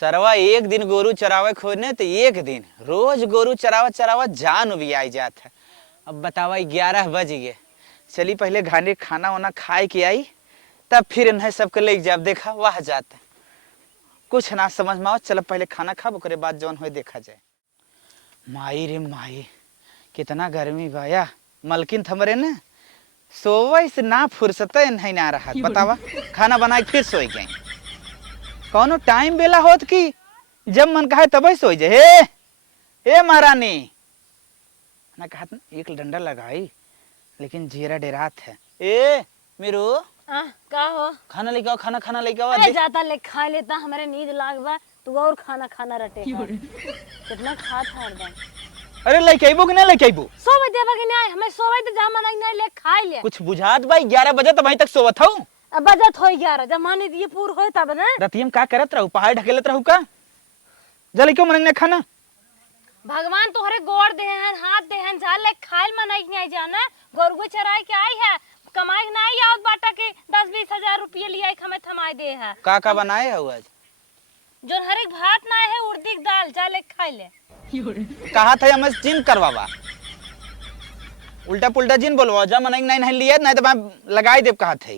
सरवा एक दिन गोरू चरावे खोजने तो एक दिन रोज गोरू चरावा चरावा जान भी आई जात है। अब बतावा 11 बज गए, चली पहले घाने खाना वाना खाए के आई तब फिर इन्हें सबके ले जब देखा वह जाता कुछ ना समझ में आओ। चलो पहले खाना खा ओकरे बाद जौन हो देखा जाए। माई रे माई कितना गर्मी भाया मलकिन थमरे न सोवे से ना फुर्सत नहीं ना रहा। बतावा खाना बना के फिर सोई गई। कौनो टाइम बेला होत कि जब मन कहे तब सोई जाए। हे महारानी ना कहा एक डंडा लगाई लेकिन जीरा डेरात है। ए मेरू का हो खाना लेके आओ, खाना खाना लेके आओ। अरे जाता ले खा लेता, हमारे नींद लागबा तू और खाना खाना रटे कितना खा था हरदम। अरे लेके आइबो कि ना लेके आइबो? सोवे देबा कि नहीं? हमें सोवे तो जामा नहीं ले खाई ले। कुछ बुझात भाई 11 बजे तक वहीं तक सोवत हूं। अब बजत हो 11 जब मानी दिए पूर होए तब ना। रतियम का करत रहू? पहाड़ ढकेलत रहू का? जल्दी क्यों मनने खाना? भगवान तोहरे गोड़ देहन हाथ देहन जाल ले खाइल मनाई नहीं जाना। गोरगो चराई के आई है, कमाई नहीं आवत बाटा के 10-20 हजार रुपये लिया हमें थमाई दे है। का बनाए हो आज? जो हर एक भात ना है उड़दी की दाल जा ले खाई ले। कहा था हमें जिन करवावा, उल्टा पुल्टा जिन बोलवा जा मन नहीं लिया नहीं तो मैं लगाई देव। कहा थे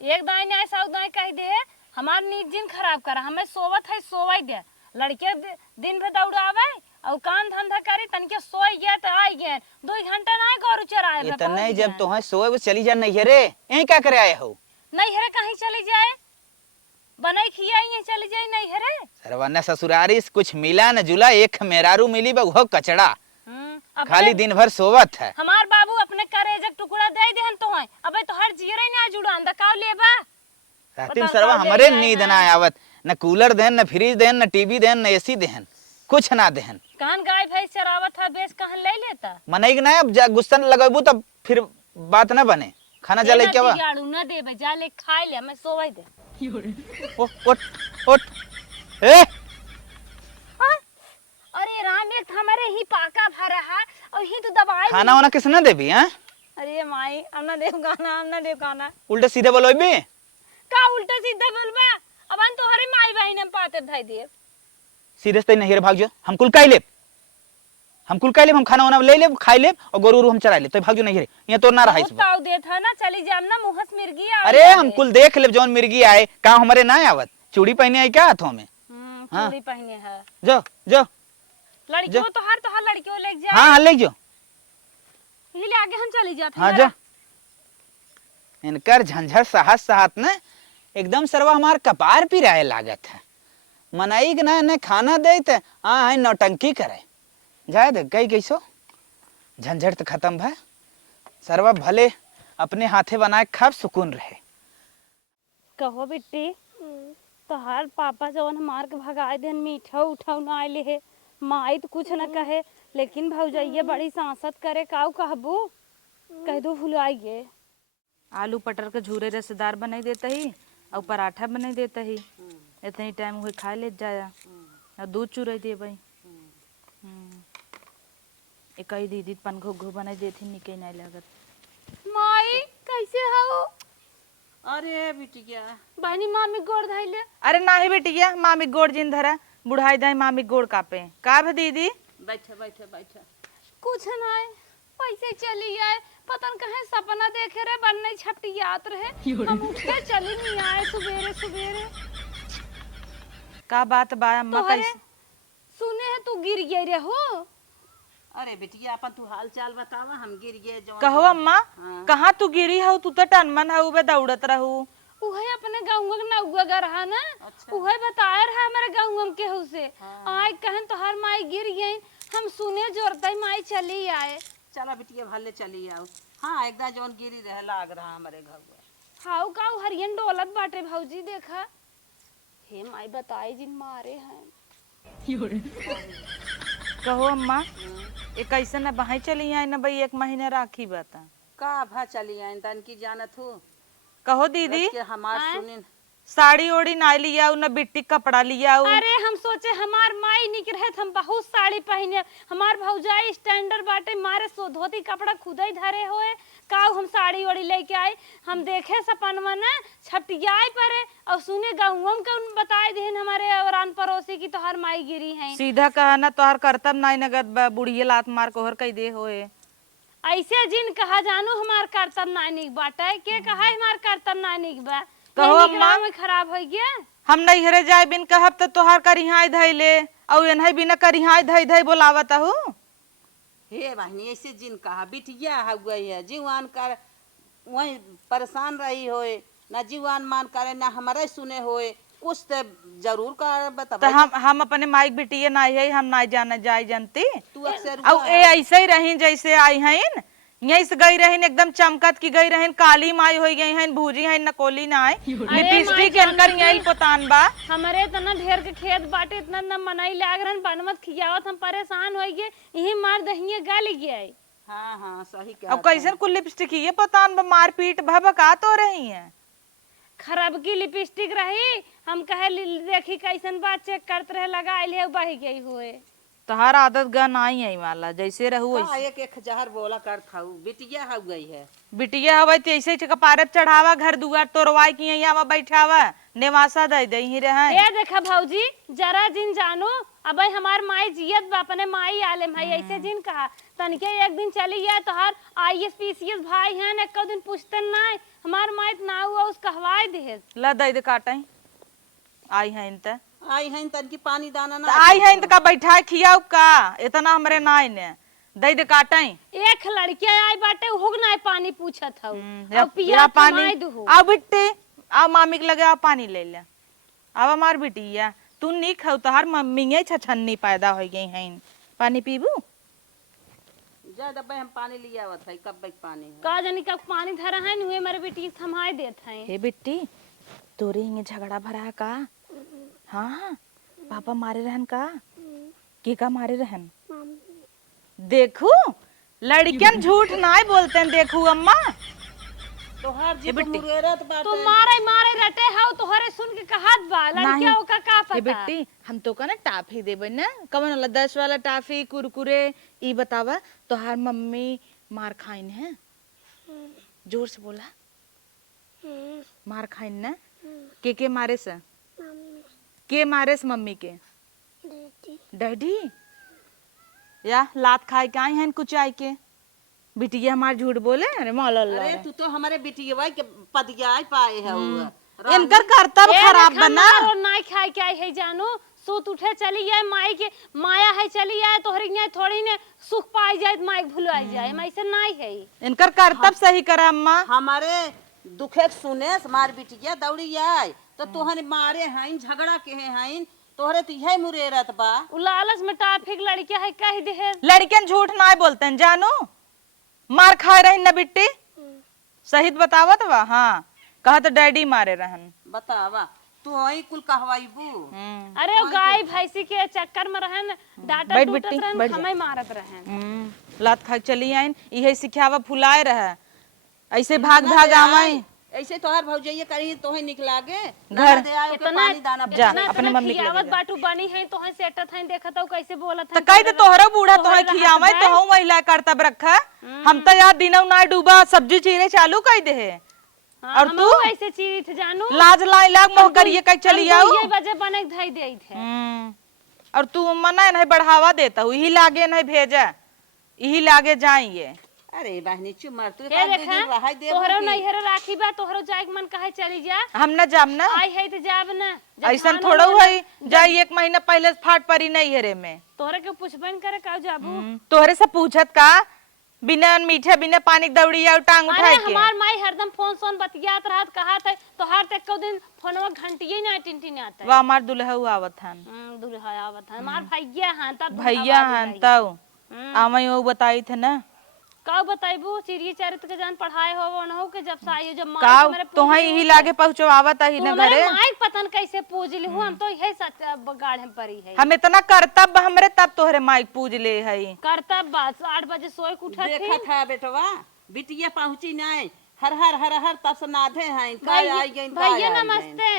एक दाई नहीं सौ दाई कह दे हमार नींद जिन खराब करा। हमें सोवत है सोवाई दे। लड़के दिन भर दौड़ावे और काम धंधा करे तनके सोई गया तो आई गए 2 घंटा नहीं गोरू चराए ये तो नहीं। जब तो है सोए वो चली जा नहीं रे यही क्या करे आए हो? नहीं हरे कहीं चली जाए बनाई खिया ये चली जाए नहीं हरे। सरवन्ना ससुरारी कुछ मिला न जुला, एक मेरारू मिली वो कचड़ा खाली दिन भर सोवत है। हमार बाबू अपने करेजक टुकड़ा दे देहन तो है अबे तो हर जीरे ना जुड़ान दकाव लेबा। रातिम सरवा हमारे नींद ना आवत, न कूलर देहन न फ्रिज देहन न टीवी देहन न एसी देहन कुछ ना देहन। कान गाय भैंस चरावत है बेच कहन ले लेता मनई के ना। अब गुस्सा लगबू तब फिर बात न बने। खाना जा लेके आवा न देबे जा ले खाई ले मैं सोवई दे। उठ उठ ए अरे राम एक हमारे ही पाका भरा है और ही तो दवाई खाना वाना किसने देबी हैं? अरे माई अन्ना देव गाना उल्टा सीधे बोलोबी का उल्टा सीधा बोलबा। अब अन तोहरे माई बहन हम पाते धाई दे सीधे से नहीं रे भाग जो। हम कुल काई लेब हम खाना वाना ले लेब खाई लेब और गोरू हम चरा ले तो भाग जो नहीं रे। ये तो ना रहा इस ताव दे था ना चली जाम ना मुहस मिर्गी आ। अरे हम कुल देख लेब जौन मिर्गी आए का हमारे ना आवत। चूड़ी पहने आई क्या हाथों में? चूड़ी पहने है। जो जो लड़कियों तो हर लड़कियों ले जा। हां ले जो ले आगे हम चली जाते। हां जा। इनकर झंझर साहस साहत न एकदम सरवा हमार कपार पिराए लागत है। मनाई के ना खाना दे त हां नौटंकी करे जाए दे गई कैसो झंझट तो खत्म भा। सरवा भले अपने हाथे बनाए खाब सुकून रहे। कहो बिट्टी तो हर पापा जवन मार के भगाए देन मीठा उठाऊ ना आइले है। माई तो कुछ न कहे लेकिन भौजाइये बड़ी सांसत करे काऊ कहबू कह दो भुलाइए। आलू पटर के झूरे रसेदार बनाई देता ही और पराठा बनाई देता ही। इतनी टाइम हुए खा ले जाया और दूध चुराई दे भाई। एक ही दीदी पन घोघो बनाई देती निके नहीं लागत। माई कैसे हो? अरे बिटिया बहनी मामी गोड़ धाइले। अरे नाही बेटिया मामी गोड़ जिन धरा बुढ़ाई दाई मामी गोड़ कापे का भे दीदी। बैठे बैठे बैठे कुछ नहीं पैसे चली आए पतन कहे सपना देखे रहे बनने छपटियात रहे हम उठ के चली नहीं आए सुबेरे सुबेरे। का बात बा अम्मा कैसे? सुने है तू गिर गई रे हो। अरे बिटिया अपन तू हाल चाल बतावा। हम गिर गए जो कहो अम्मा कहाँ तू गिरी हो? तू तो टनमन हो बे दौड़त रहू। उहे अपने गाँव का नौगा रहा ना। अच्छा। उहे बताया रहा हमारे गाँव के हो से। आए कहन तो हर माई गिर गई हम सुने जोरता माई चली आए। चला बिटिया भले चली आओ। हाँ एकदम जोन गिरी रहे लाग रहा हमारे घर में। हाउ का हरियन डोलत बाटे भौजी देखा। हे माई बताई जिन मारे हैं। कहो अम्मा ये कैसे न बहाई चली आई न भाई 1 महीने राखी बता का भा चली आई तन की जानत हो। कहो दीदी हमार साड़ी ओड़ी ना लिया न बिट्टी कपड़ा लिया। अरे हम सोचे हमार माई निक रहे हम बहुत साड़ी पहने, हमार भौजाई स्टैंडर्ड बाटे मारे सो धोती कपड़ा खुद ही धरे होए काऊ हम साड़ी ओड़ी लेके आए। हम देखे सपनवा ना छपटियाई परे और सुने गाँव के उन बताए दिन हमारे औरान पड़ोसी की तोहर माई गिरी है। सीधा कहा ना तोहर करतब नाई नगद बुढ़िए लात मार कोहर कई दे होए। ऐसे जिन कहा जानू हमार करतब नानिक बाटे के कहा हमार करतब नानिक बा कहो नैनिक अम्मा। राह में खराब हो गया। हम नहीं हरे जाए बिन कहब तो तोहार करिहाई धैले और एनही बिना करिहाई धई धई बोलावत हूँ। हे बहनी ऐसे जिन कहा बिटिया हो गई है जीवान कर वही परेशान रही होए ना जीवान मान करे ना हमारे सुने होए कुछ तो जरूर कर तो बता। हम अपने माइक बिटिए नहीं है हम नहीं जाना जाए जानती। तू अक्सर और ए ऐसे ही रही जैसे आई हैं यहीं से गई रही एकदम चमकत की गई रही काली माई हो गई हैं भूजी हैं नकोली ना आए लिपस्टिक इनकर यहीं पोतान बा। हमारे इतना ढेर के खेत बाटे इतना न मनाई लाग रहन बनमत खियावत हम परेशान हो गए यही मार दहिए गल गए। हाँ हाँ सही कहा। अब कैसे कुल लिपस्टिक ये पोतान बा मार पीट भभका तो रही है। खराब की लिपस्टिक रही हम कहे देखी कैसन बात चेक करते रहे लगा ले बह गई हुए। तोहार आदत गन आई है वाला जैसे रहू वैसे। एक एक जहर बोला कर था बिटिया हो गई है। बिटिया हवे तो ऐसे कपारत चढ़ावा घर दुआर तोड़वाई की यहाँ बैठावा नेवासा दे दे ही रहे। ए देखा भौजी जरा जिन जानो अब हमार माई जियत बा अपने माई आले भाई ऐसे जिन कहा तनके एक दिन चली गया तोहार IAS PCS भाई हैं एक दिन पूछते ना हमार माई ना हुआ उस कहवाए दे ला दे दे काटे आई है इनते आई है तन की पानी दाना ना आई है इनका बैठा खियाऊ का इतना हमरे नाई ने दे दे काटे। एक लड़किया आई बाटे हुग ना पानी पूछत हूँ या और पिया पानी दू आ बिट्टी आ मामी के लगे आ पानी ले ले अब हमार बिटिया तू नहीं खाऊ तोहार मम्मी छछन्नी पैदा हो गई है पानी पीबू। जा दबे हम पानी लिया आवत है कब बैठ पानी है। का जानी कब पानी धरा है नुए मेरे बेटी थमाए देत हैं। हे बिट्टी तोरे हिंगे झगड़ा भरा है का। हाँ पापा मारे रहन का मारे रहन देखू लड़कियन झूठ नाई बोलते हैं देखू अम्मा। तोहार जी मुरेरत बात तो मारे मारे रटे हाउ तोहरे सुन के कहत बा लड़किया ओका का हे पता। बिट्टी हम तो का ना टाफी देबे ना कवन वाला 10 वाला टाफी कुरकुरे ई बतावा तोहार मम्मी मार खाइन है जोर से बोला मार खाइन ना के मारे से के मारे से मम्मी के डैडी या लात खाए के आए हैं कुछ आए के बिटिया हमार झूठ बोले अरे मौला अरे तू तो हमारे बिटिया के पदिया पाए है इनकर कर्तव्य खराब बना और नाई खाए के आई है जानू सूत उठे चली जाए माई के माया है चली जाए तोहरी यहाँ थोड़ी ने सुख पाई जाए माई भुलाई जाए ऐसे नाई है इनकर कर्तव्य सही करा अम्मा। हमारे दुखे सुने मार बिटिया दौड़ी आए तो तोहरे मारे हैं झगड़ा के हैं तोहरे तो यही मुरेरत बा। लालच में टाफिक लड़किया है कह दे लड़कियन झूठ ना बोलते हैं जानू मार खाए रही न बिट्टी सही बतावत बा। हाँ कहा तो डैडी मारे रहन बतावा तू वही कुल कहवाईबू। अरे वो गाय भैंसी के चक्कर में रहन डाटा बैठ टूटत बिट्टी, रहन बैठ जा। हमें मारत रहन। लात खा चली आइन यही सिखावा फुलाए रहे ऐसे भाग भाग आवाई ऐसे तोहर भौजाइया करी तोहे निकला गे घर दे आयो के इतना पानी दाना जा इतना अपने मम्मी के खियावत लगे बाटू बनी है तो है सेटत है देखत हो कैसे बोलत तो है कई तो तोहरा बूढ़ा तोहे खियावे तो हूं महिला कर्तव्य रखा हम तो यार दिनों ना डूबा सब्जी चीरे चालू कर दे है और तू ऐसे चीज जानू लाज लाई लाग मोह करिए कई चली आओ। ये बजे बने धई दे थे और तू मना नहीं बढ़ावा देता हूँ यही लागे नहीं भेजा यही लागे जाइए। अरे बहनी चुमर तू ये देखा तोहरो नैहर राखी बा तोहरो जाए के मन कहे चली जा हम न जाम ना आई है तो जाब ना ऐसा थोड़ा हुई जाई 1 महीना पहले फाट पड़ी नहीं हेरे में तोहरे के पूछबन करे का जाबू तोहरे से पूछत का बिना मीठे बिना पानी दौड़ी और टांग अरे उठाए के हमार माई हरदम फोन सोन बतियात रहत कहत है तो हर तक को दिन फोनवा घंटिए ना टिनटिन आता है। वो हमार दुल्हा आवत हन दुल्हा आवत है हमार भैया हां तब भैया हन तब आमई वो बताई थे ना का बताइबू चिड़िया चरित्र के जान पढ़ाए हो वनहु के जब साइयो जब माई का के मेरे तो है यही लागे पहुंचवावत ही ना घरे माई पतन कैसे पूज लिहू हम तो यही सच गाढ़ में परी है हम इतना कर्तव्य हमरे तब तोहरे माइक पूज ले है करता बात 8 बजे सोए के उठत देखा थी था बेटवा बिटिया पहुंची नहीं हर हर हर हर तब से नाधे हैं का आई गई भैया नमस्ते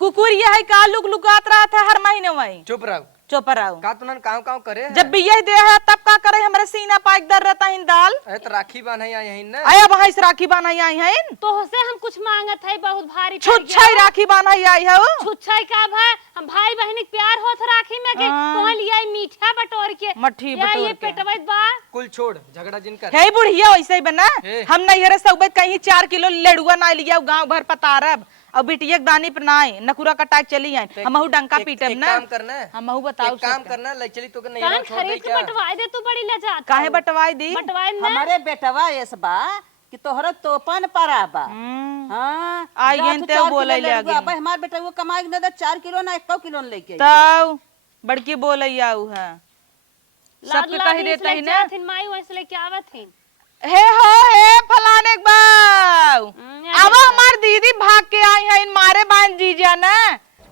कुकुर ये है का लुक लुकात रहा था हर महीने वही चुप रहो। चुप रहो। का तुमन काम काम करे है? जब बिया दे है तब का करे हमारे सीना पाइक दर रहता है दाल। अरे तो राखी बांध है यहीं ना। आया वहां इस राखी बनाई आई है तो से हम कुछ मांगत है बहुत भारी पड़ छुच्छाई गया। राखी बनाई आई है छुच्छाई का भाई हम भाई बहन के प्यार होत राखी में के हाँ। तो लिया मीठा बटोर के मट्ठी या बटोर ये के। पेटवत बा कुल छोड़ झगड़ा जिन कर। है बुढ़िया वैसे ही बना हे। हम नहीं हरे सौबत कहीं 4 किलो लेड़ुआ ना लिया गांव भर पतारब और बिटिया के दानी पर नाई नकुरा कटाक चली आई हमहू डंका पीटब ना काम करना है। हमहू बताओ एक काम करना ले चली तो नहीं कान छोड़ दे खरीद के क्या। बटवाए दे तू बड़ी ले जात काहे बटवाई दी बटवाए ना हमारे बेटवा ऐस बा कि तोहरा तोपन परा बा। हाँ आई जा गेन तू ते 4 बोले किलो ले लड़ुआ आगे। बा, हमार बेटा वो कमाई न दे 4 किलो ना 1 किलो लेके आई। तब बड़की बोलैया उ है लाद सबके लाद कही देता इसले ही ना जाथिन माई वैसे लेके आवत हिन हे हो हे फलाने के बाऊ आवा हमार दीदी भाग के आई है इन मारे बान जीजा ना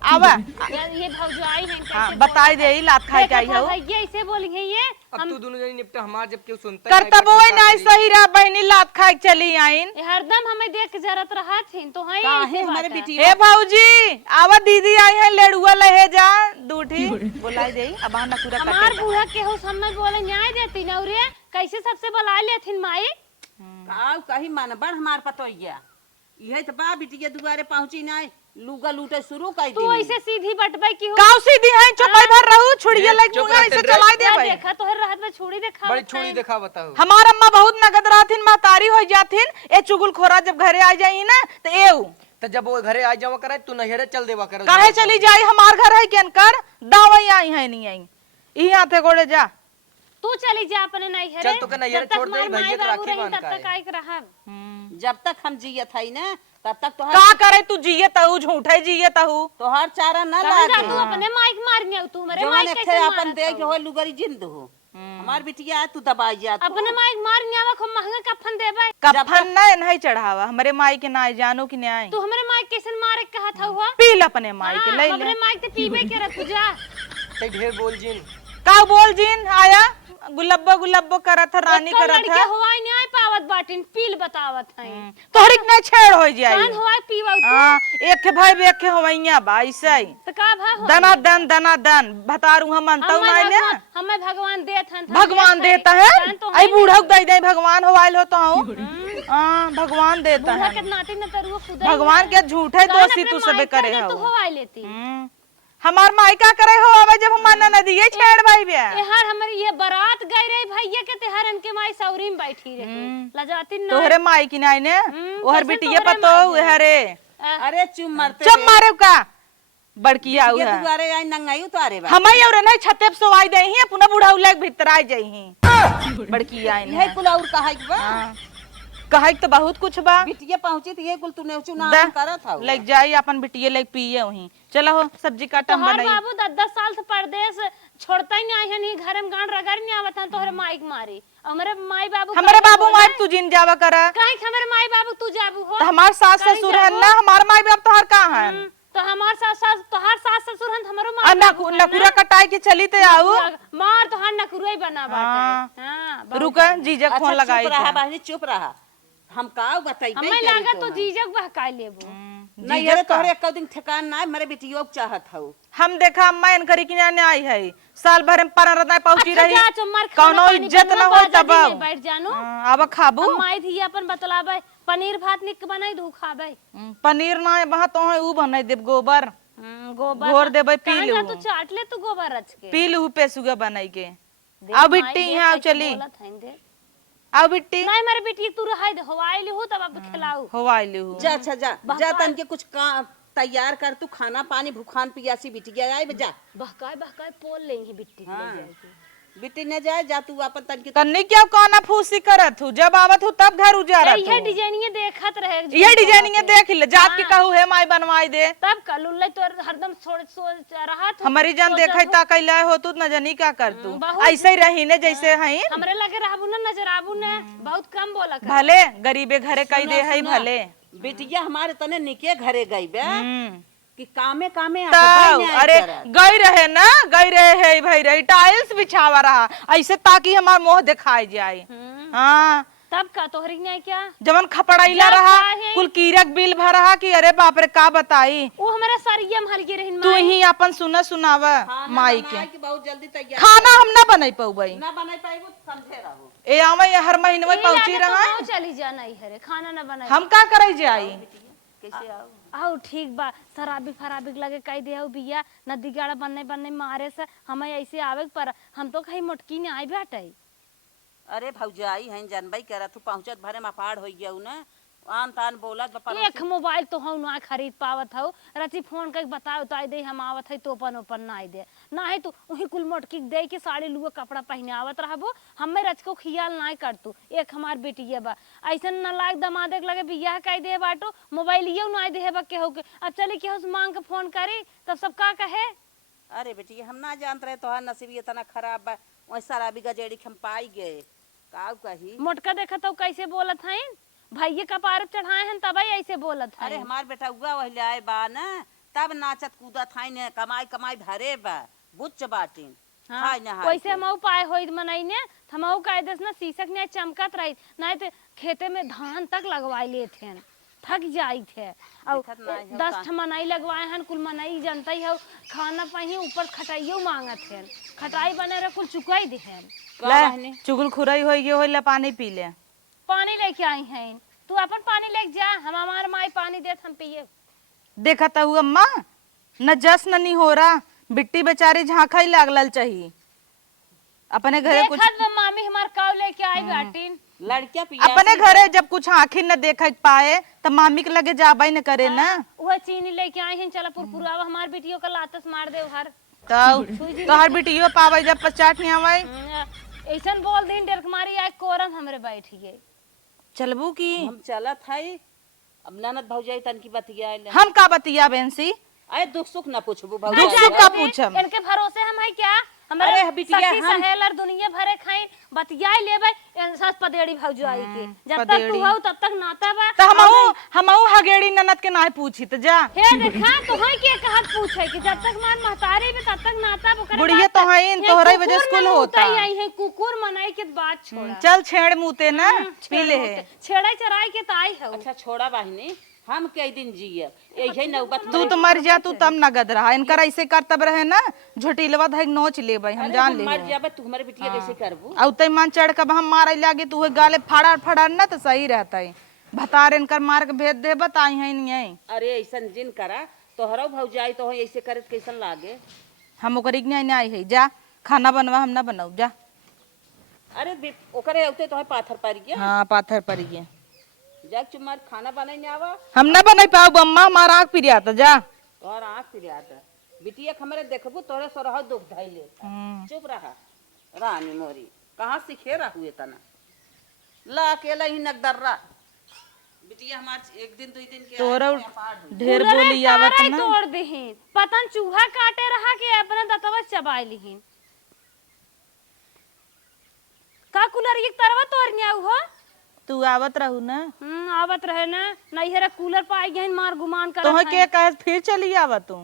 आवा ये भौजो आई है हाँ बताई दे ही लात खा के आई हो ये ऐसे बोली है ये अब तू दोनों जनी निपटा हमार जब क्यों सुनता है करतब वो नहीं सही रहा बहनी लात खा के चली आईन ये हरदम हमें देख के जरत रहा थी तो है काहे हमारे बेटी हे भौजी आवा दीदी आई है लेड़ुआ लहे जा दूठी बोलाई दे अब ना पूरा हमार कटे बूढ़ा के हो समय बोले न्याय देती न रे कैसे सबसे बुला लेथिन माई काव कही मन बड़ हमार पतोइया इहे त बा बिटिया दुआरे पहुंची ना लूगा लूटे शुरू कर तू दी। ऐसे सीधी बटबै की हो काऊ सीधी है चुपाई भर रहू छुड़िया ये लग चुप मुंगा रहते ऐसे रे। चलाई दे क्या भाई देखा तोहर रात में छुड़ी देखा बड़ी छोड़ी दिखा बताओ। हमार अम्मा बहुत नगद रहथिन महतारी हो जाथिन ए चुगल खोरा जब घरे आ जाई ना तो एऊ तो जब वो घरे आ जावा करे तू नहरे चल देवा कर। काहे चली जाई हमार घर है केन कर दावई आई है नहीं आई ई आते गोड़े जा तू चली जा अपने नहीं है चल तो के नैहरे छोड़ दे, भैया के राखी बांध तब का तक आई रहा जब तक हम जियत हई ना तब तक का करे तू जिये तहु झूठे जिये तहु तोहार चारा न कहां जा लागे। तू अपने माइक मारनी तू हमारे जवन माइक एक कैसे अपन मारत देख हो? हो लुगरी जिंद हो हमार बिटिया तू दबाई जा तू। अपने माइक मारनी आवा खूब महंगा कफन देबे कफन नहीं चढ़ावा हमरे माई के नाय जानू कि न्याय तू हमारे माइक कैसे मारे कहा था हुआ पील अपने माई के ले अपने ले माइक ते पीबे के रख जा ते ढेर बोल जिन। का बोल जिन आया गुलब्बो गुलब्बो करत है रानी करत लड़के है हुआ नहीं आए पावत बाटिन पील बतावत है तोहरी के नहीं छेड़ हो जाई कान हुआ पीवा तू हां एक के भाई एक के होवैया बा ऐसे ही तो का भा हो दना दन भतारू हम मानता नहीं ने हमें भगवान देत हन भगवान देता है आई बूढ़ा दई दई भगवान होवाइल हो तो हां भगवान देता बूढ़ा है के नाती न तरुआ खुद भगवान के झूठे दोषी तू सबे करे तू हो हवाई लेती हमार माई का करे हो अब जब हम माना न दिए छेड़ भाई बे एहर हमारी ये बारात गई रही भैया के तेहर इनके माई सौरी में बैठी रही लजाती न तोहरे माई की नाई ने ओहर कैसे बिटिया तोहरे पतो माई हरे अरे चुप मरते चुप मारे का बड़की आऊ ये है दुआरे आई नंगाई उतारे बा। हमई और नहीं छते पे सोवाई दे ही पुना बुढ़ा उलग भीतर आ जाई ही बड़की आई यही ने कुल और कहा बा कहे तो बहुत कुछ बा बिटिया पहुंची तो ये कुल तूने चुनाव दा, करत हौ। लग जाई अपन बिटिया लग पिए वही चलो हो सब्जी काटम तोहर बनाई बाबू 10 साल से परदेश छोड़ता ही नहीं आई है नहीं घर में गांड रगड़ नहीं आवत हन तोहरे माइक मारी हमारे माई बाबू हमारे बाबू माई तू जिन जावा करा काहे कि हमारे माई बाबू तू जाबू हो तो हमार सास कहीं ससुर है जाबू? ना हमार माई बाप तोहर कहां है तो हमार सास तोहार सास ससुर हन हमरो आ माई नकुरा कटाई के चली ते आऊ मार तोहार नकुरई बना हाँ। बाटे हां रुक जीजा फोन अच्छा लगाई चुप रहा बहनी चुप रहा हम का बताई हमें लागा तो जीजक बहकाई लेबू नहीं अरे तोहरे एक दिन ठिकान ना मेरे बिटियो के चाहत हौ। हम देखा अम्मा इन करी कि ना आई है साल भर में पर नहीं पहुंची अच्छा रही जा चुम्मार खाना कौनो पानी इज्जत बनवा न हो बाजा तब दिने बैठ जानू अब खाबू माई धी अपन बतलाबे पनीर भात निक बनाई दू खाबे पनीर ना वहां तो है ऊ बनाई देब गोबर गोबर घोर देबै पी कहाँ लेबू। जा तू चाट ले तू गोबर रच के पी लू पे सुगा बनाई के देख अब माई, बिट्टी देख यहाँ कैसे चली बोलत हइन दे। अब बिट्टी नहीं मेरे बेटी तू रहाई दे हवाई ले हो तब अब खिलाऊ हवाई लू जा अच्छा जा तन के कुछ तैयार कर तू खाना पानी भूखान पियासी बिटिया आई जा बहकाए बहकाए पोल लेंगी बिट्टी के ले जाएगी। बिटी न जाए जा तू अपन तन के कन्नी क्या काना फूसी करत हूँ जब आवत हूँ तब घर उजारत ये हूँ डिजाइनिंग देखत रहे ये डिजाइनिंग देख ले जात के कहू है माई बनवाई दे तब कलुल्ले तो हरदम सोच रहा था हमारी जान देखै ता कैला हो तू न जनी का कर तू बहुत- ऐसे ही रही ने जैसे हई हमरे लगे रहबू ना नजर आबू ना बहुत कम बोला कर भले गरीबे घरे कई दे है भले बिटिया हमारे तने निके घरे गई बे कि कामे कामे आके तब बहने आई अरे करत। गई रहे ना गई रहे है भाई रही टाइल्स बिछावा रहा ऐसे ताकि हमार मुंह दिखाई जाए हाँ तब का तोहरी नहीं क्या जवन खपड़ाइला जब रहा काहे? कुल कीरक बिल भर रहा कि अरे बाप रे का बताई। वो हमारा सरिया में हल्की रहिन तू ही अपन सुनावा खाना माई बनाए के कि बहुत जल्दी तैयार खाना हम ना बनाई पाऊबाई। ना बनाई पाएबो समझे रहो। ए आवा ये हर महीने में पहुंची रहा तो चली जा नहीं हरे खाना ना बनाई हम का करे जाई। कैसे आओ? आओ ठीक बा शराबी फराबी लगे कह दे बिया नदी गाड़ा बनने बनने मारे से हमें ऐसे आवे पर हम तो कहीं मोटकी ने आई बैठे अरे भौजाई हैं जानबई करा तू पहुंचत भरे में पाड़ हो गया ना आन तान बोलत बा एक मोबाइल तो हम ना खरीद पावत हो रची फोन करके बताओ तो आई दे हम आवत है तो अपन ना आई दे ना है तो वही कुल मोटकी दे के साड़ी लुआ कपड़ा पहने आवत रहबो हमें रच को खियाल ना कर तू एक हमार बेटिया बा ऐसा न लायक दमादे लगे बियाह कह दे बाटो मोबाइल ये ना आई दे बा के हो के अब चले के उस मांग के फोन करी तब सब का कहे। अरे बेटी हम ना जानत रहे तोहार नसीब इतना खराब बा वही शराबी गजेड़ी हम पाई गए का कही। मोटका देखा तो कैसे बोलत है भैया कपार चढ़ाए हैं तब ऐसे बोलत है। अरे हमार बेटा उगा वही आए बा ना तब नाचत कूदत है ने कमाई कमाई भरे बा बुच्च बाटिन हाय ना हाय कैसे हम पाए होई मनईने हम कह देस ना शीशक ने चमकत रही नहीं तो खेते में धान तक लगवाई ले थे थक जाई थे और दिखत ना है 10 ठमनाई लगवाए हैं कुल मनई जनता ही हो खाना पाही ऊपर खटाइयो मांगत है खटाई बने रहे कुल चुकाई दे हैं ले चुगल खुराई होई गयो होइला पानी पी ले। पानी लेके आई हैं तू अपन पानी लेके जा हम हमार माई पानी देत हम पिए। देखा था अम्मा न जश्न नहीं हो रहा बिट्टी बेचारी झांका ही लागल चाहिए अपने घरे कुछ देखत बा मामी हमार काव लेके आई बाटिन लड़कियां पिया अपने घरे जब कुछ आखिर न देख पाए तो मामी के लगे जाबाई न करे ना। वो चीनी लेके आई हैं चला पुरपुरावा हमार बेटियों का लातस मार दे हर तो हर बिटियो पावे जब 50 नहीं आवे ऐसा बोल दिन डेर मारी आए कोरम हमरे बैठ गए चलबू की हम चलत है अब ननद भौजाई तन की बतिया हम का बतिया बेंसी अरे दुख सुख न पूछबू दुख भौजाई सुख का पूछम इनके भरोसे हम है क्या हमारे अरे बिटिया, सखी हम- सहेल और दुनिया भरे खाई बतियाई लेबे सस पदेड़ी भौजाई के जब तक पदेड़ी। तू हो तब तक नाता बा तो हमहू हगेड़ी ननद के नाय पूछी तो जा हे देखा तो है के कहत पूछे कि जब तक मान महतारी भी तब तक नाता बकरे बुढ़िया तो है इन तोहरा वजह से कुल होता आई है कुकुर मनाई के बात छोड़ा चल छेड़ मुते ना पी ले है। छेड़ाई चराई के ताई है अच्छा छोड़ा बहनी हम कई दिन जिए यही नौबत तू तो मर जा तू तब नगद रहा इनकर ऐसे कर तब रहे ना झोटीलवा धैक नोच ले भाई हम जान ले मर जाबे तू हमारे बिटिया कैसे करबू औ तई मान चढ़ कब हम मारे लागे तू गाले फाड़ा फाड़ा ना तो सही रहता है भतार इनकर मार के भेज दे बताई है नहीं है। अरे ऐसा जिन करा तोहरा भौजाई तो ऐसे करे तो कैसन लागे। हम ओकर इग्ना नहीं आई है जा खाना बनवा हम ना बनाऊ जा। अरे ओकरे औते तो पाथर पड़ गया हाँ पाथर पड़ गए जाग चुमार खाना बनाई नहीं आवा हम ना बनाई पाऊ बम्मा हमारा आग पिरिया तो जा। तोहर आँख पिरियात बिटिया हमरे देखबू तोहरे सोरह दुख धैले चुप रहा रानी मोरी कहाँ सीखे रहू तना ला अकेला ही नगदर्रा बिटिया हमार एक दिन दो दिन के तोरा व्यापार हुई। ढेर बोली आवत तारे ना तोड़ देहिन पतन चूहा काटे रहा के अपना दतवा चबाई लिहिन का कूलर एक तरवा तोड़निया हो तू आवत रहू ना आवत रहे ना नहीं हेरा कूलर पाई गहन मार गुमान कर तो के कहे फिर चली आवत तू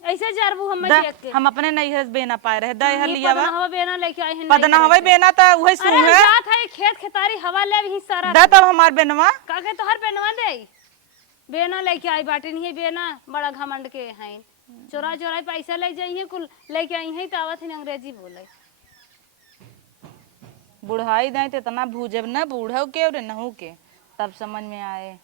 ऐसे जरबू हम दा, देख के हम अपने नहीं बेना पाए रहे दे हर लिया पदना हवा बेना लेके आई हैं पदना हवे बेना ता वही सु अरे है जात है खेत खेतारी हवा ले भी सारा दा तब हमार बेनवा का के तोहर बेनवा दे बेना लेके आई बाटे नहीं बेना बड़ा घमंड के हैं चोरा चोरा पैसा ले जाइए कुल लेके आई हैं तो आवत है अंग्रेजी बोले बुढ़ाई दाई तो इतना भूजब ना बूढ़ो के और नहू के तब समझ में आए।